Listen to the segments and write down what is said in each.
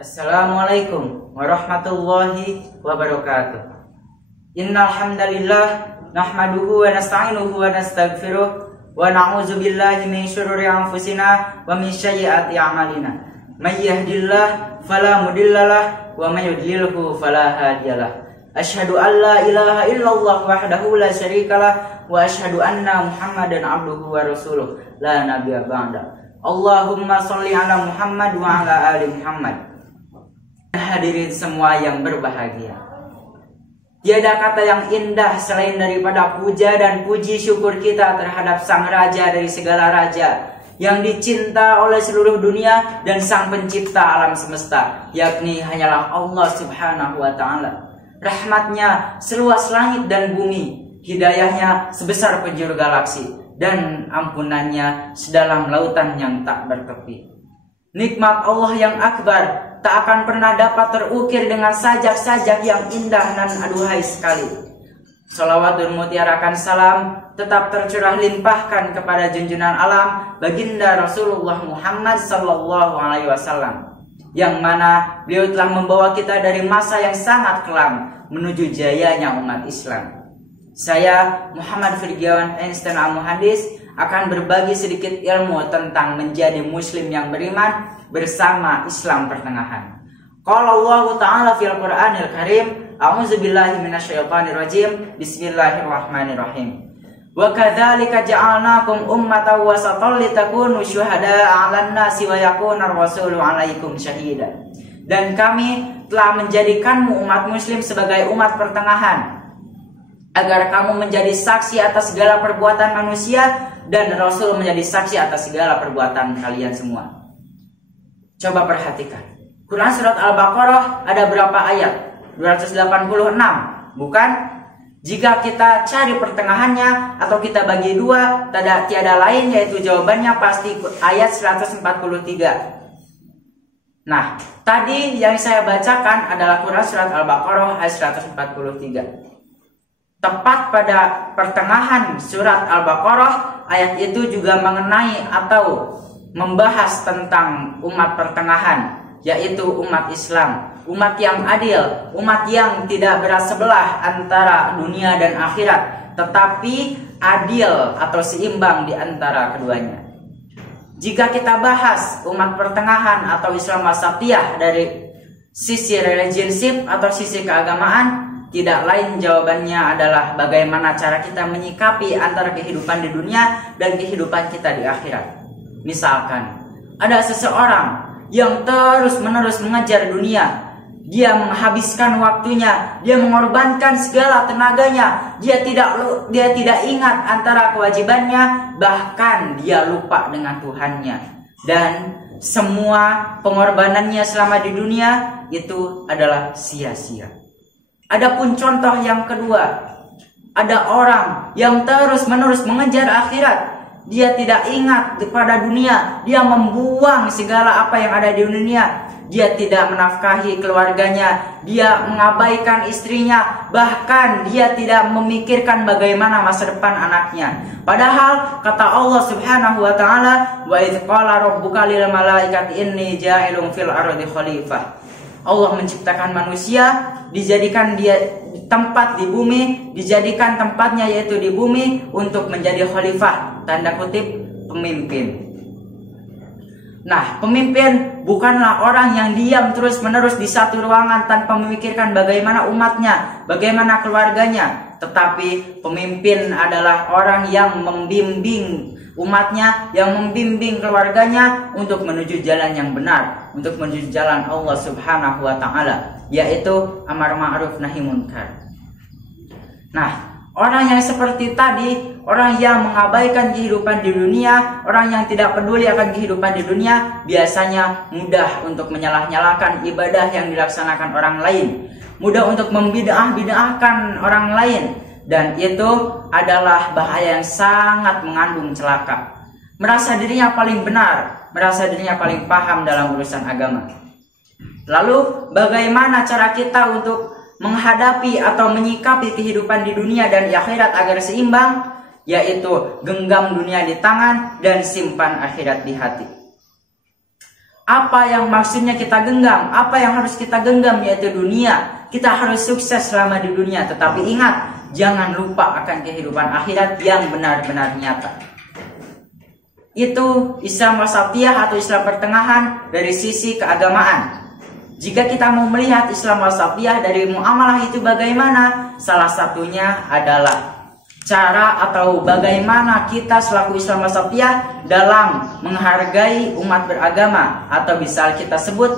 Assalamualaikum warahmatullahi wabarakatuh. Innal hamdalillah nahmaduhu wa nasta'inuhu wa nastaghfiruh wa na'udzu billahi min syururi anfusina wa min sayyiati a'malina. May yahdihillahu fala mudhillalah wa may yudlilhu fala hadiyalah. Asyhadu an la ilaha illallah wahdahu la syarikalah wa asyhadu anna Muhammadan abduhu wa rasuluh la nabiyya ba'da. Allahumma sholli ala Muhammad wa ala ali Muhammad. Hadirin semua yang berbahagia, tiada kata yang indah selain daripada puja dan puji syukur kita terhadap Sang Raja dari segala raja, yang dicinta oleh seluruh dunia dan Sang Pencipta alam semesta, yakni hanyalah Allah Subhanahu wa Ta'ala. Rahmatnya seluas langit dan bumi, hidayahnya sebesar penjuru galaksi, dan ampunannya sedalam lautan yang tak bertepi. Nikmat Allah yang akbar tak akan pernah dapat terukir dengan sajak-sajak yang indah dan aduhai sekali. Shalawatun mutiarakan salam tetap tercurah limpahkan kepada junjungan alam baginda Rasulullah Muhammad sallallahu alaihi wasallam, yang mana beliau telah membawa kita dari masa yang sangat kelam menuju jayanya umat Islam. Saya Muhammad Firgiawan Einstein Al-Muhandis akan berbagi sedikit ilmu tentang menjadi muslim yang beriman bersama Islam pertengahan. Qala Allah Ta'ala fil Qur'anil Karim, a'udzubillahi minasyaitonir rajim, bismillahirrahmanirrahim. Wa kadzalika ja'alnakum ummatan wasatan litakunu syuhada'a 'alan nasi wa yakuna ar-rasulu 'alaikum syahida. Dan kami telah menjadikanmu umat muslim sebagai umat pertengahan, agar kamu menjadi saksi atas segala perbuatan manusia dan Rasul menjadi saksi atas segala perbuatan kalian semua. Coba perhatikan, Quran surat Al-Baqarah ada berapa ayat? 286, bukan? Jika kita cari pertengahannya atau kita bagi dua, tiada lain yaitu jawabannya pasti ayat 143. Nah, tadi yang saya bacakan adalah Quran surat Al-Baqarah ayat 143. Tepat pada pertengahan surat Al-Baqarah, ayat itu juga mengenai atau membahas tentang umat pertengahan, yaitu umat Islam, umat yang adil, umat yang tidak bersebelah antara dunia dan akhirat, tetapi adil atau seimbang di antara keduanya. Jika kita bahas umat pertengahan atau Islam wasatiyah dari sisi relationship atau sisi keagamaan, tidak lain jawabannya adalah bagaimana cara kita menyikapi antara kehidupan di dunia dan kehidupan kita di akhirat. Misalkan, ada seseorang yang terus-menerus mengejar dunia, dia menghabiskan waktunya, dia mengorbankan segala tenaganya, dia tidak ingat antara kewajibannya, bahkan dia lupa dengan Tuhannya. Dan semua pengorbanannya selama di dunia itu adalah sia-sia. Adapun contoh yang kedua, ada orang yang terus-menerus mengejar akhirat. Dia tidak ingat kepada dunia, dia membuang segala apa yang ada di dunia. Dia tidak menafkahi keluarganya, dia mengabaikan istrinya, bahkan dia tidak memikirkan bagaimana masa depan anaknya. Padahal kata Allah Subhanahu wa Ta'ala, wa idz qala rabbuka lil malaikati inni ja'ilun fil ardi khalifah. Allah menciptakan manusia, dijadikan dia tempat di bumi, dijadikan tempatnya yaitu di bumi untuk menjadi khalifah, tanda kutip pemimpin. Nah, pemimpin bukanlah orang yang diam terus-menerus di satu ruangan tanpa memikirkan bagaimana umatnya, bagaimana keluarganya, tetapi pemimpin adalah orang yang membimbing umatnya, yang membimbing keluarganya untuk menuju jalan yang benar, untuk menuju jalan Allah Subhanahu wa Ta'ala, yaitu amar ma'ruf nahi munkar. Nah, orang yang seperti tadi, orang yang mengabaikan kehidupan di dunia, orang yang tidak peduli akan kehidupan di dunia, biasanya mudah untuk menyalah-nyalahkan ibadah yang dilaksanakan orang lain, mudah untuk membid'ah-bid'ahkan orang lain. Dan itu adalah bahaya yang sangat mengandung celaka. Merasa dirinya paling benar, merasa dirinya paling paham dalam urusan agama. Lalu bagaimana cara kita untuk menghadapi atau menyikapi kehidupan di dunia dan di akhirat agar seimbang? Yaitu genggam dunia di tangan dan simpan akhirat di hati. Apa yang maksudnya kita genggam? Apa yang harus kita genggam, yaitu dunia. Kita harus sukses selama di dunia. Tetapi ingat, jangan lupa akan kehidupan akhirat yang benar-benar nyata. Itu Islam wasatiyah atau Islam pertengahan dari sisi keagamaan. Jika kita mau melihat Islam wasatiyah dari muamalah itu bagaimana? Salah satunya adalah cara atau bagaimana kita selaku Islam wasatiyah dalam menghargai umat beragama, atau bisa kita sebut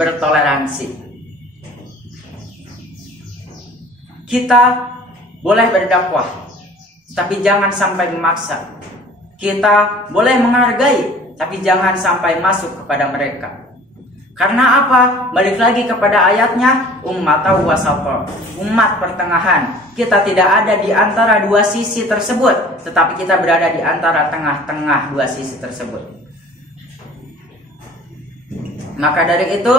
bertoleransi. Kita boleh berdakwah, tapi jangan sampai memaksa. Kita boleh menghargai, tapi jangan sampai masuk kepada mereka. Karena apa? Balik lagi kepada ayatnya, ummatan wasata, umat pertengahan. Kita tidak ada di antara dua sisi tersebut, tetapi kita berada di antara tengah-tengah dua sisi tersebut. Maka dari itu,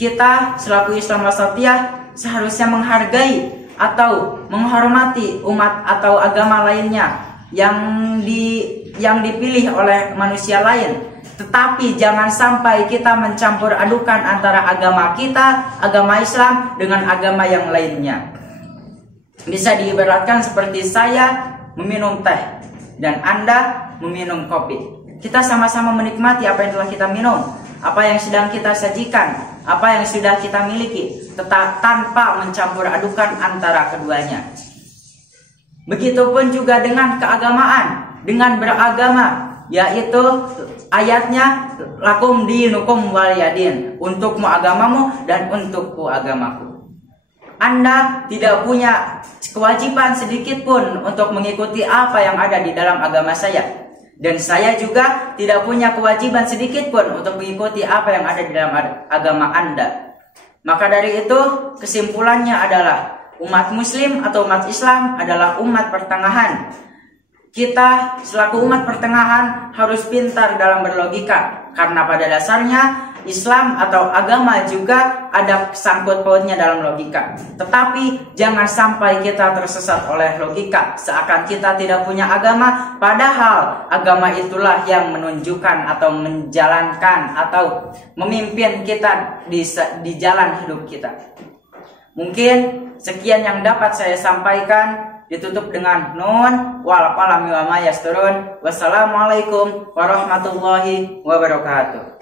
kita selaku Islam wasatiyah seharusnya menghargai atau menghormati umat atau agama lainnya yang dipilih oleh manusia lain. Tetapi jangan sampai kita mencampur adukan antara agama kita, agama Islam, dengan agama yang lainnya. Bisa diibaratkan seperti saya meminum teh dan Anda meminum kopi. Kita sama-sama menikmati apa yang telah kita minum, apa yang sedang kita sajikan, apa yang sudah kita miliki, tetap tanpa mencampur adukan antara keduanya. Begitupun juga dengan keagamaan, dengan beragama, yaitu ayatnya lakum dinukum waliyadin, untukmu agamamu dan untukku agamaku. Anda tidak punya kewajiban sedikit pun untuk mengikuti apa yang ada di dalam agama saya, dan saya juga tidak punya kewajiban sedikit pun untuk mengikuti apa yang ada di dalam agama Anda. Maka dari itu kesimpulannya adalah umat muslim atau umat Islam adalah umat pertengahan. Kita selaku umat pertengahan harus pintar dalam berlogika, karena pada dasarnya Islam atau agama juga ada sangkut pautnya dalam logika. Tetapi jangan sampai kita tersesat oleh logika, seakan kita tidak punya agama, padahal agama itulah yang menunjukkan atau menjalankan atau memimpin kita di jalan hidup kita. Mungkin sekian yang dapat saya sampaikan. Ditutup dengan nun wal qalami wa ma yasturun. Wassalamualaikum warahmatullahi wabarakatuh.